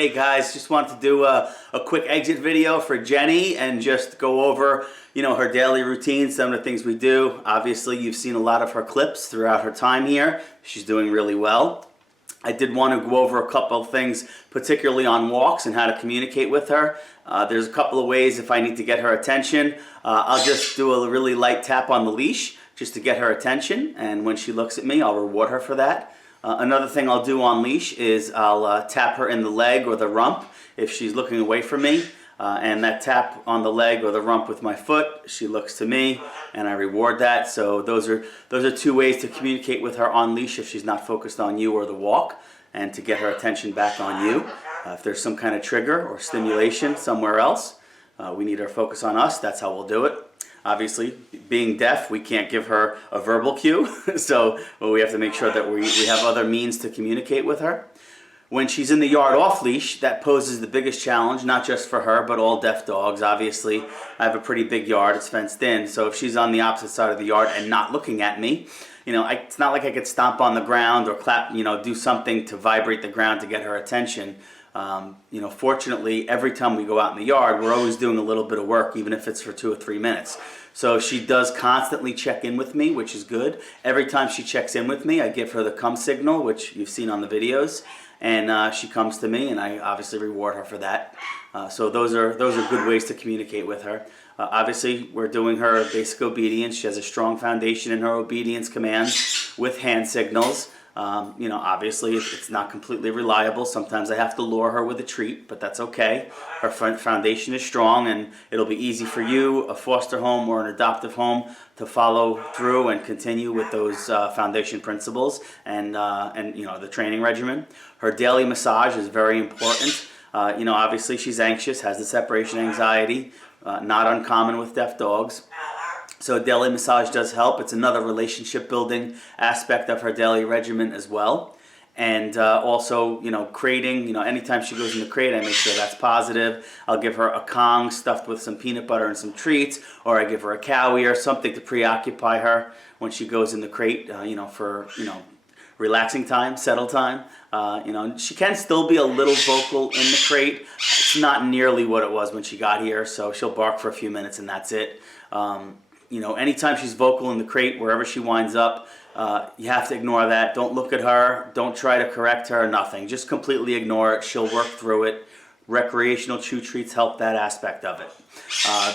Hey guys, just wanted to do a quick exit video for Jenny and just go over, her daily routine, some of the things we do. Obviously, you've seen a lot of her clips throughout her time here. She's doing really well. I did want to go over a couple of things, particularly on walks and how to communicate with her. There's a couple of ways if I need to get her attention. I'll just do a really light tap on the leash just to get her attention, and when she looks at me, I'll reward her for that. Another thing I'll do on leash is I'll tap her in the leg or the rump if she's looking away from me. And that tap on the leg or the rump with my foot, she looks to me and I reward that. So those are two ways to communicate with her on leash if she's not focused on you or the walk, and to get her attention back on you. If there's some kind of trigger or stimulation somewhere else, we need her focus on us. That's how we'll do it. Obviously, being deaf, we can't give her a verbal cue, so we have to make sure that we have other means to communicate with her. When she's in the yard off leash, that poses the biggest challenge, not just for her, but all deaf dogs. Obviously, I have a pretty big yard, it's fenced in, so if she's on the opposite side of the yard and not looking at me, it's not like I could stomp on the ground or clap, do something to vibrate the ground to get her attention. Fortunately, every time we go out in the yard, we're always doing a little bit of work, even if it's for 2 or 3 minutes. So she does constantly check in with me, which is good. Every time she checks in with me, I give her the come signal, which you've seen on the videos, and she comes to me, and I obviously reward her for that. So those are good ways to communicate with her. Obviously, we're doing her basic obedience. She has a strong foundation in her obedience commands with hand signals. Obviously it's not completely reliable. Sometimes I have to lure her with a treat, but that's okay. Her foundation is strong, and it'll be easy for you, a foster home or an adoptive home, to follow through and continue with those foundation principles and the training regimen. Her daily massage is very important. Obviously she's anxious, has the separation anxiety, not uncommon with deaf dogs. So daily massage does help. It's another relationship building aspect of her daily regimen as well. And also, crating, anytime she goes in the crate, I make sure that's positive. I'll give her a Kong stuffed with some peanut butter and some treats, or I give her a cow ear, something to preoccupy her when she goes in the crate, for relaxing time, settle time. She can still be a little vocal in the crate. It's not nearly what it was when she got here, so she'll bark for a few minutes and that's it. Anytime she's vocal in the crate, wherever she winds up, you have to ignore that. Don't look at her. Don't try to correct her. Nothing. Just completely ignore it. She'll work through it. Recreational chew treats help that aspect of it.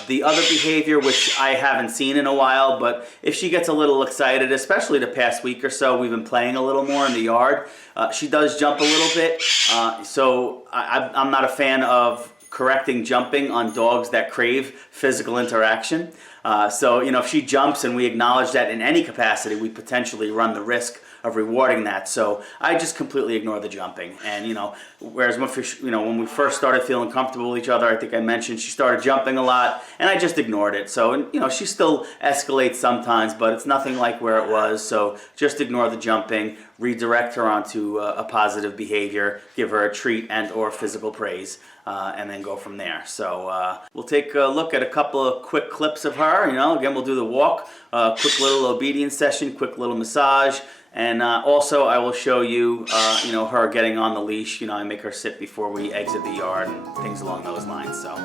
The other behavior, which I haven't seen in a while, but if she gets a little excited, especially the past week or so, we've been playing a little more in the yard. She does jump a little bit, so I'm not a fan of correcting jumping on dogs that crave physical interaction. So if she jumps and we acknowledge that in any capacity, we potentially run the risk of rewarding that. So I just completely ignore the jumping. And whereas when we first started feeling comfortable with each other, I think I mentioned she started jumping a lot, and I just ignored it. So she still escalates sometimes, but it's nothing like where it was. So just ignore the jumping, redirect her onto a positive behavior, give her a treat and or physical praise, and then go from there. So we'll take a look at a couple of quick clips of her. Again, we'll do the walk, quick little obedience session, quick little massage, and also I will show you, her getting on the leash. I make her sit before we exit the yard and things along those lines. So.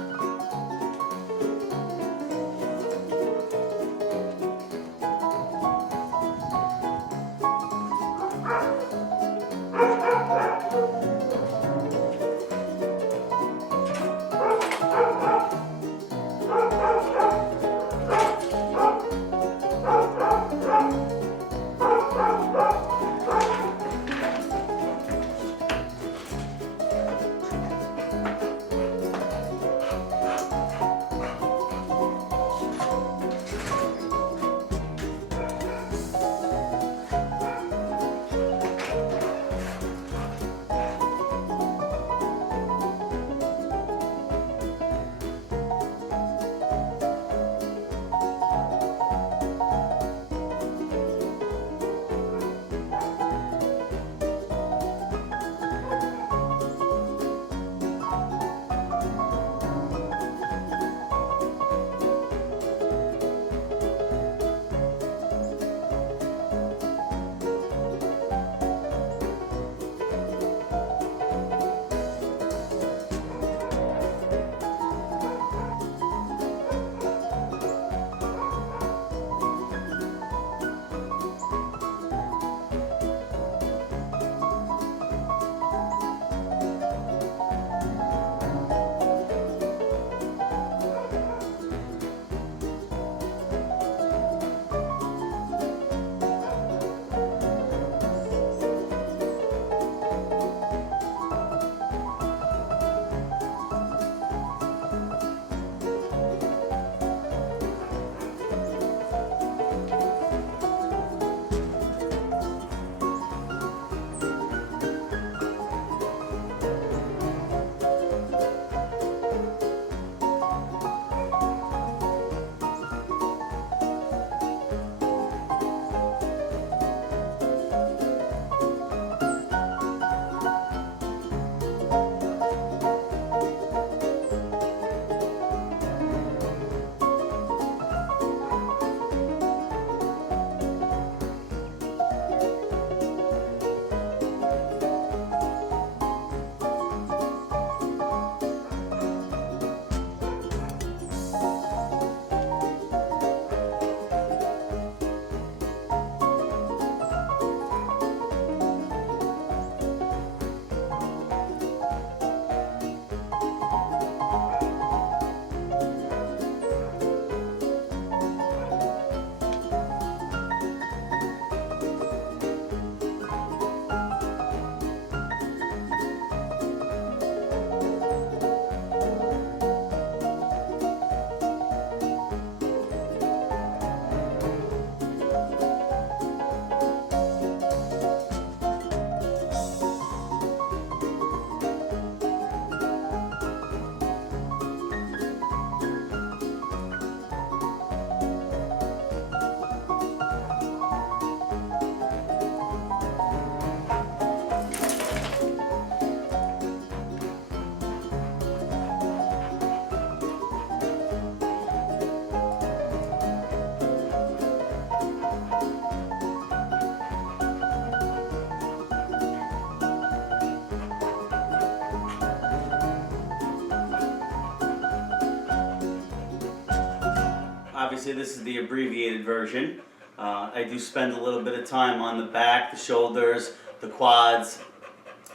obviously this is the abbreviated version. I do spend a little bit of time on the back, the shoulders, the quads.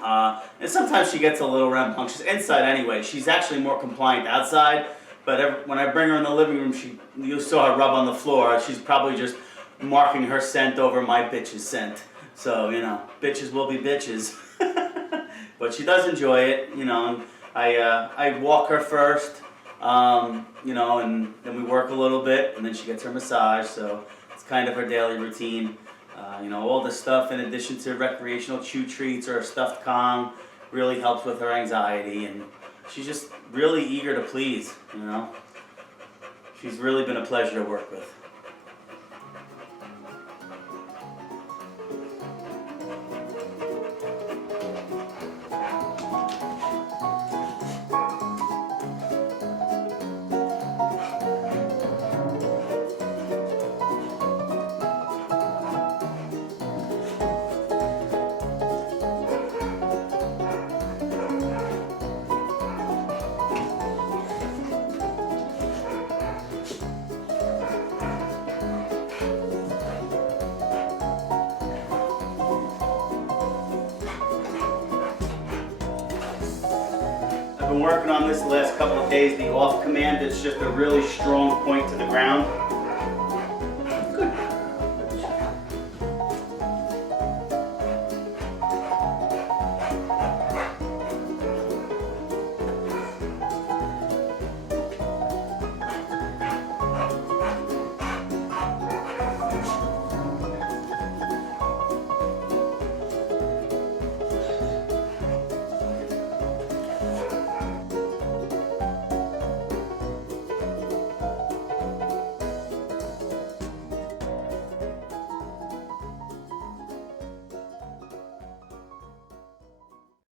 And sometimes she gets a little rambunctious inside anyway. She's actually more compliant outside, but when I bring her in the living room, you saw her rub on the floor. She's probably just marking her scent over my bitch's scent. So, you know, bitches will be bitches. But she does enjoy it, you know. I walk her first, you know, and then we work a little bit, and then she gets her massage. So it's kind of her daily routine. You know, all this stuff in addition to recreational chew treats or stuffed Kong really helps with her anxiety, and she's just really eager to please, you know. She's really been a pleasure to work with. I've been working on this the last couple of days, the off command. It's just a really strong point to the ground.